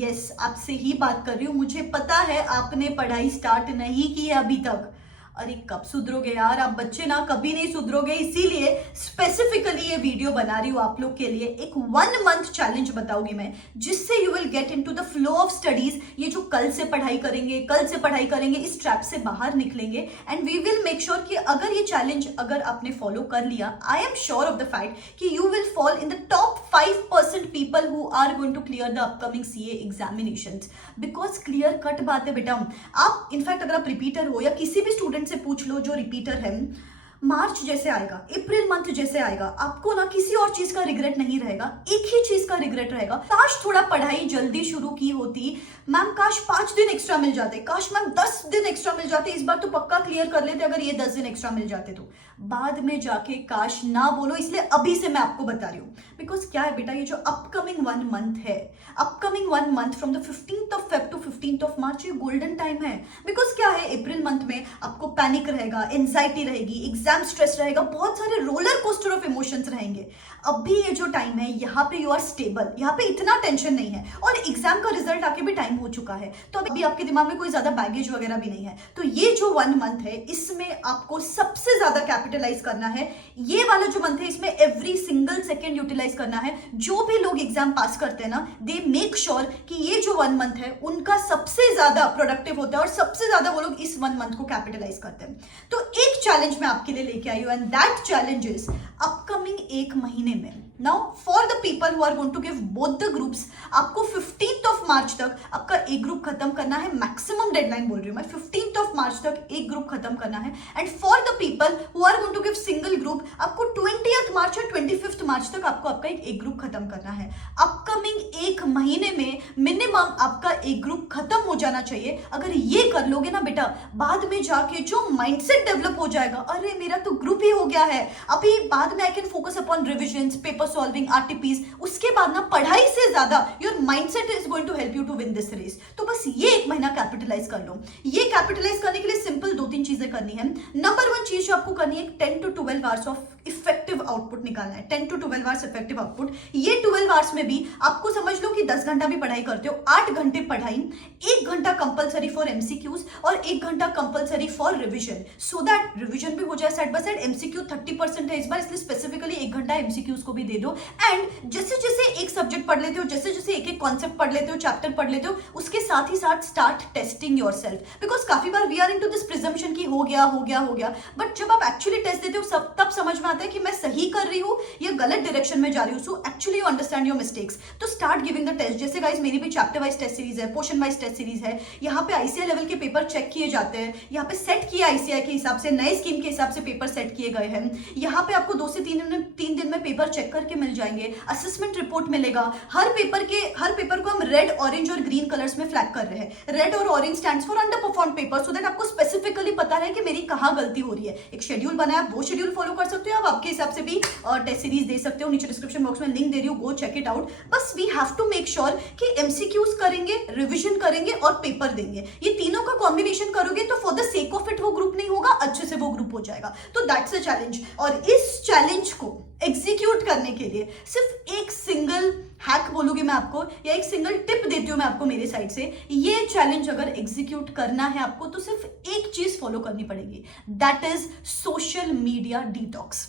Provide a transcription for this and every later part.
Yes, आपसे ही बात कर रही हूँ। मुझे पता है आपने पढ़ाई स्टार्ट नहीं की है अभी तक। अरे कब सुधरोगे यार, आप बच्चे ना कभी नहीं सुधरोगे। इसीलिए स्पेसिफिकली ये वीडियो बना रही हूँ आप लोग के लिए। एक 1 मंथ चैलेंज बताऊंगी मैं, जिससे you will get into the flow of studies. ये जो कल से पढ़ाई करेंगे, इस ट्रैप से बाहर निकलेंगे and we will make sure कि अगर ये चैलेंज अगर आपने फॉलो कर लिया, I am sure of the fact कि you will fall in the top 5% people who are going to clear the upcoming CA examinations. Because clear cut बात है बेटा, आप इनफैक्ट अगर आप रिपीटर हो या किसी भी स्टूडेंट से पूछ लो जो रिपीटर है, मार्च जैसे आएगा, अप्रैल मंथ जैसे आएगा, आपको ना किसी और चीज का रिग्रेट नहीं रहेगा, एक ही चीज का रिग्रेट रहेगा, काश थोड़ा पढ़ाई जल्दी शुरू की होती। मैम काश 5 दिन एक्स्ट्रा मिल जाते, काश मैम 10 दिन एक्स्ट्रा मिल जाते, इस बार तो पक्का क्लियर कर लेते अगर ये 10 दिन एक्स्ट्रा मिल जाते तो। बाद में जाके काश ना बोलो, इसलिए अभी से मैं आपको बता रही हूँ। बिकॉज क्या है बेटा, ये जो अपकमिंग 1 मंथ है, upcoming 1 month from the 15th of Feb two 15th of March, ये गोल्डन टाइम है। बिकॉज क्या है, अप्रैल मंथ में आपको पैनिक रहेगा, एंजाइटी रहेगी, एग्जाम स्ट्रेस रहेगा, बहुत सारे रोलर कोस्टर ऑफ इमोशंस रहेंगे। अभी ये जो टाइम है, यहाँ पे यू आर स्टेबल, यहाँ पे इतना टेंशन नहीं है, और एग्जाम का रिजल्ट आके भी टाइम हो चुका है, तो अभी आपके दिमाग में कोई ज्यादा बैगेज वगैरह भी नहीं है। तो ये जो 1 मंथ है, इसमें आपको सबसे ज्यादा कैपिटलाइज करना है। ये वाला जो मंथ है, इसमें एवरी सिंगल सेकेंड यूटिलाइज करना है। जो भी लोग एग्जाम पास करते हैं ना, दे मेक श्योर कि ये जो 1 मंथ है उनका सबसे ज्यादा प्रोडक्टिव होता है, और सबसे ज्यादा वो लोग इस 1 मंथ को कैपिटलाइज करते हैं। तो एक चैलेंज मैं आपके लिए लेके आई हूं, and that challenge is upcoming 1 महीने में। Now for the people who are going to give both the groups, आपको 15th ऑफ मार्च तक आपका एक ग्रुप खत्म करना है। मैक्सिमम डेडलाइन बोल रही हूं मैं, 15th ऑफ मार्च तक एक ग्रुप खत्म करना है। And for the people who are going to give single group, आपको 20th मार्च और 25th मार्च तक आपको आपका एक ग्रुप खत्म करना है। अपकमिंग 1 महीने में मिनिमम आपका एक ग्रुप खत्म हो जाना चाहिए। अगर ये कर लोगे ना बेटा, बाद में जाके जो माइंडसेट डेवलप हो जाएगा, अरे मेरा तो ग्रुप ही हो गया है, अभी बाद में I can focus upon revisions, paper solving, RTPs, उसके बाद ना पढ़ाई से ज्यादा your mindset is going to help you to win this race. तो बस ये 1 महीना कैपिटलाइज कर लो। ये कैपिटलाइज करने के लिए सिंपल 2-3 चीजें करनी है। नंबर 1 चीज जो आपको करनी है, 10 to 12 hours of effective output निकालना है। 10 to 12 आवर्स इफेक्टिव आउटपुट। ये 12 आवर्स में भी आपको समझ लो कि 10 घंटा भी पढ़ाई करते हो, 8 घंटे पढ़ाई, 1 घंटा कंपलसरी फॉर एमसीक्यूज और 1 घंटा compulsory for revision, so that revision भी हो जाए साइड बाय साइड। एमसीक्यू 30% है इस बार, इसलिए स्पेसिफिकली 1 घंटा एमसीक्यूज को भी दे दो। एंड जैसे जैसे एक सब्जेक्ट पढ़ लेते हो, जैसे जैसे एक एक कॉन्सेप्ट पढ़ लेते हो, चैप्टर पढ़ लेते हो, उसके साथ ही साथ स्टार्ट टेस्टिंग योरसेल्फ। बिकॉज काफी बार we are into this presumption कि हो गया, बट जब आप एक्चुअली टेस्ट देते हो तब समझ में आता है कि मैं सही कर रही हूँ या गलत डायरेक्शन में जा रही हूँ। So actually you understand your mistakes, तो स्टार्ट गिविंग द टेस्ट। जैसे गाइस मेरी भी चैप्टर वाइज टेस्ट सीरीज है, पोर्शन वाइज टेस्ट सीरीज है, यहाँ पे आईसीआई लेवल के पेपर चेक किए जाते हैं, यहाँ पे सेट किया आईसीआई के हिसाब से, नए स्कीम के हिसाब से पेपर सेट किए गए हैं। यहाँ पे आपको 2 से 3 दिन में पेपर चेक करके मिल जाएंगे, असेसमेंट रिपोर्ट मिलेगा। हर पेपर को हम रेड, ऑरेंज और ग्रीन कलर्स में फ्लैग कर रहे हैं। रेड और orange stands for under perform paper, so that आपको स्पेसिफिकली पता है कि मेरी कहाँ गलती हो रही है। एक शेड्यूल बनाया, वो शेड्यूल फॉलो कर सकते हो आप, आपके हिसाब से भी टेस्ट सीरीज दे सकते हो। नीचे डिस्क्रिप्शन बॉक्स में लिंक दे रही हूँ, गो चेक इट आउट। बस we have to make sure कि एमसीक्यूज करेंगे, रिविजन करेंगे और पेपर देंगे। ये तीनों का कॉम्बिनेशन करोगे तो for the sake of it वो ग्रुप नहीं होगा, अच्छे से वो ग्रुप हो जाएगा। तो दैट्स अ चैलेंज। और इस चैलेंज को एग्जीक्यूट करने के लिए सिर्फ एक सिंगल हैक बोलूंगी मैं आपको, या एक सिंगल टिप देती हूं मैं आपको मेरे साइड से। ये चैलेंज अगर एग्जीक्यूट करना है आपको, तो सिर्फ एक चीज फॉलो करनी पड़ेगी, that is social media detox.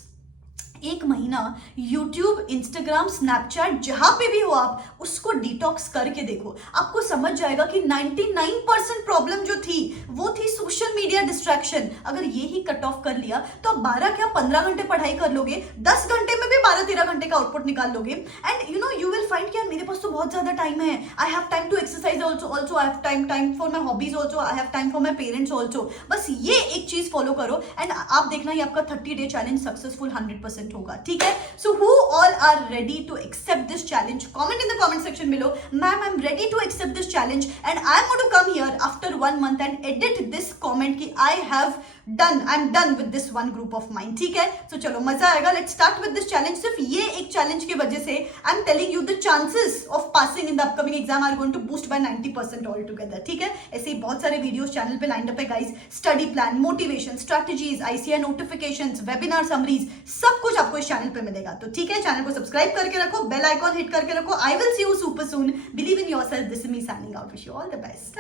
1 महीना YouTube, Instagram, Snapchat, जहां पे भी हो आप उसको डिटॉक्स करके देखो। आपको समझ जाएगा कि 99% प्रॉब्लम जो थी वो थी सोशल मीडिया डिस्ट्रैक्शन। अगर ये ही कट ऑफ कर लिया तो आप 12 क्या 15 घंटे पढ़ाई कर लोगे, 10 घंटे में भी 12-13 घंटे का आउटपुट निकाल लोगे। एंड यू विल फाइंड कि यार मेरे पास तो बहुत ज्यादा टाइम है, I have time to exercise also, I have time for my hobbies also, I have time for my parents also. बस ये एक चीज फॉलो करो एंड आप देखना ये आपका 30 डे चैलेंज सक्सेसफुल 100% होगा। ठीक है, so who all are ready to accept this challenge? Comment in the comment section below, ma'am I am ready to accept this challenge and I am going to come here after 1 month and edit this comment achievement कि I am done with this one group of mind, ठीक है। तो चलो मजा आएगा, let's start with this challenge. सिर्फ ये एक चैलेंज की वजह से आई am telling you the chances of passing in the upcoming exam are going to boost by 90% all together, ठीक है। ऐसे ही बहुत सारे वीडियोस चैनल पे लाइंड अप है guys, study plan, motivation, strategies, ICI notifications, webinar summaries, सब कुछ आपको इस चैनल पे मिलेगा। तो ठीक है, चैनल को सब्सक्राइब करके रखो, बेल आइकॉन हिट करके रखो। I will see you super soon, believe in yourself, this is me signing out, wish you all the best.